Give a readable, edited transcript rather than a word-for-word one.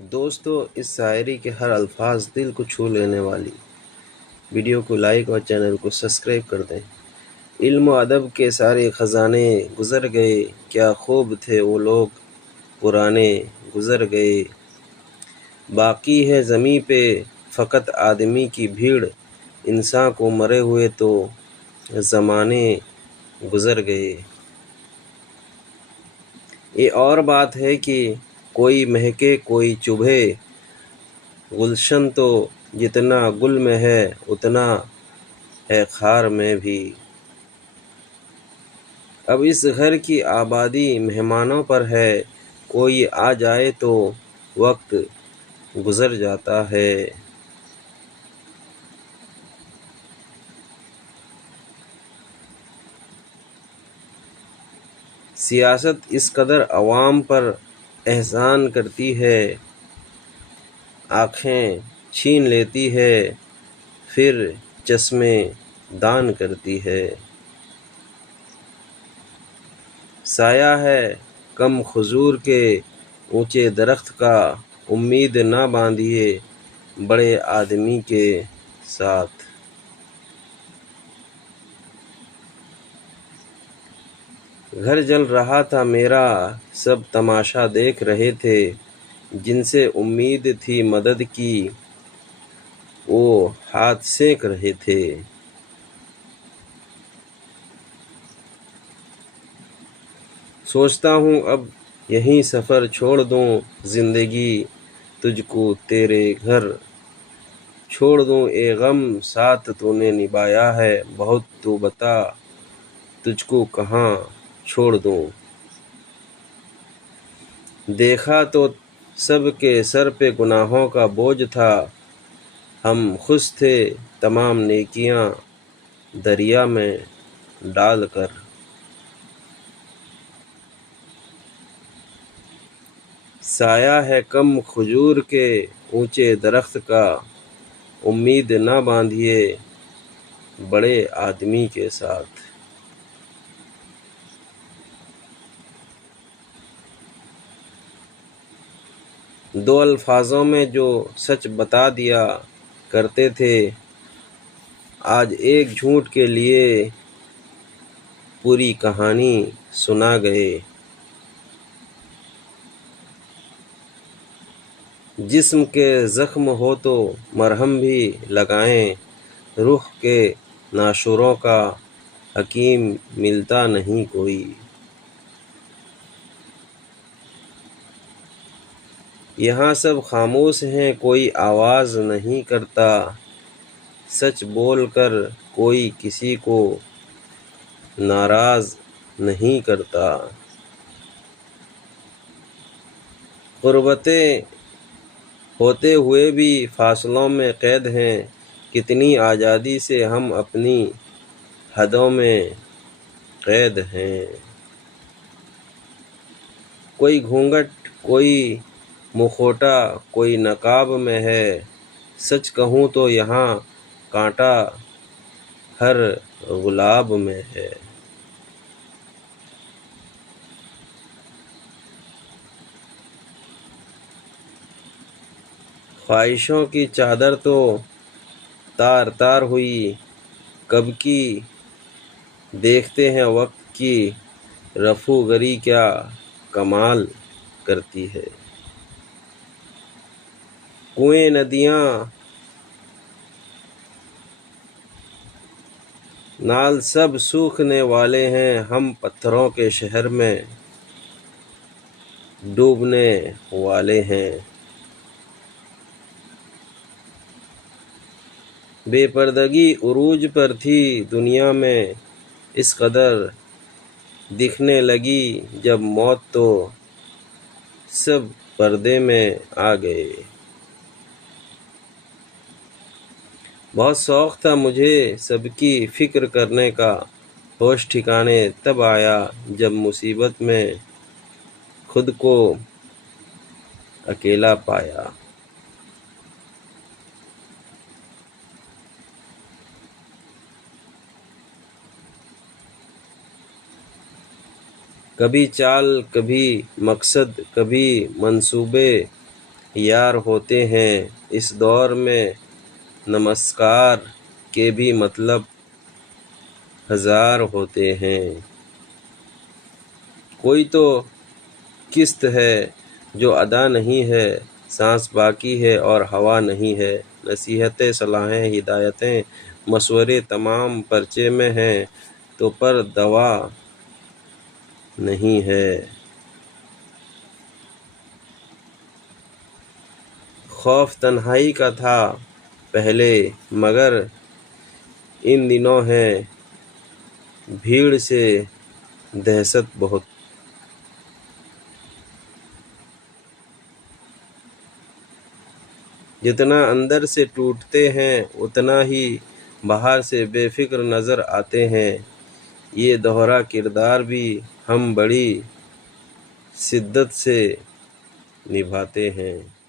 دوستو، اس شاعری کے ہر الفاظ دل کو چھو لینے والی۔ ویڈیو کو لائک اور چینل کو سبسکرائب کر دیں۔ علم و ادب کے سارے خزانے گزر گئے، کیا خوب تھے وہ لوگ پرانے گزر گئے۔ باقی ہے زمیں پہ فقط آدمی کی بھیڑ، انسان کو مرے ہوئے تو زمانے گزر گئے۔ یہ اور بات ہے کہ کوئی مہکے کوئی چبھے، گلشن تو جتنا گل میں ہے اتنا ہے خار میں بھی۔ اب اس گھر کی آبادی مہمانوں پر ہے، کوئی آ جائے تو وقت گزر جاتا ہے۔ سیاست اس قدر عوام پر احسان کرتی ہے، آنکھیں چھین لیتی ہے پھر چشمے دان کرتی ہے۔ سایہ ہے کم کھجور کے اونچے درخت کا، امید نہ باندھیے بڑے آدمی کے ساتھ۔ گھر جل رہا تھا میرا، سب تماشا دیکھ رہے تھے، جن سے امید تھی مدد کی وہ ہاتھ سینک رہے تھے۔ سوچتا ہوں اب یہیں سفر چھوڑ دوں، زندگی تجھ کو تیرے گھر چھوڑ دوں۔ اے غم ساتھ تو نے نبھایا ہے بہت، تو بتا تجھ کو کہاں چھوڑ دوں۔ دیکھا تو سب کے سر پہ گناہوں کا بوجھ تھا، ہم خوش تھے تمام نیکیاں دریا میں ڈال کر۔ سایہ ہے کم کھجور کے اونچے درخت کا، امید نہ باندھیے بڑے آدمی کے ساتھ۔ دو الفاظوں میں جو سچ بتا دیا کرتے تھے، آج ایک جھوٹ کے لیے پوری کہانی سنا گئے۔ جسم کے زخم ہو تو مرہم بھی لگائیں، روح کے ناشوروں کا حکیم ملتا نہیں کوئی۔ یہاں سب خاموش ہیں کوئی آواز نہیں کرتا، سچ بول کر کوئی کسی کو ناراض نہیں کرتا۔ غربتیں ہوتے ہوئے بھی فاصلوں میں قید ہیں، کتنی آزادی سے ہم اپنی حدوں میں قید ہیں۔ کوئی گھونگھٹ کوئی مکھوٹا کوئی نقاب میں ہے، سچ کہوں تو یہاں کانٹا ہر گلاب میں ہے۔ خواہشوں کی چادر تو تار تار ہوئی کب کی، دیکھتے ہیں وقت کی رفو گری کیا کمال کرتی ہے۔ کنویں ندیاں نال سب سوکھنے والے ہیں، ہم پتھروں کے شہر میں ڈوبنے والے ہیں۔ بے پردگی عروج پر تھی دنیا میں، اس قدر دکھنے لگی جب موت تو سب پردے میں آ گئے۔ بہت شوق تھا مجھے سب کی فکر کرنے کا، ہوش ٹھکانے تب آیا جب مصیبت میں خود کو اکیلا پایا۔ کبھی چال کبھی مقصد کبھی منصوبے، یار ہوتے ہیں اس دور میں، نمسکار کے بھی مطلب ہزار ہوتے ہیں۔ کوئی تو قسط ہے جو ادا نہیں ہے، سانس باقی ہے اور ہوا نہیں ہے۔ نصیحتیں، صلاحیں، ہدایتیں، مشورے تمام پرچے میں ہیں تو پر دوا نہیں ہے۔ خوف تنہائی کا تھا پہلے، مگر ان دنوں ہے بھیڑ سے دہشت بہت۔ جتنا اندر سے ٹوٹتے ہیں اتنا ہی باہر سے بے فکر نظر آتے ہیں۔ یہ دوہرا کردار بھی ہم بڑی شدت سے نبھاتے ہیں۔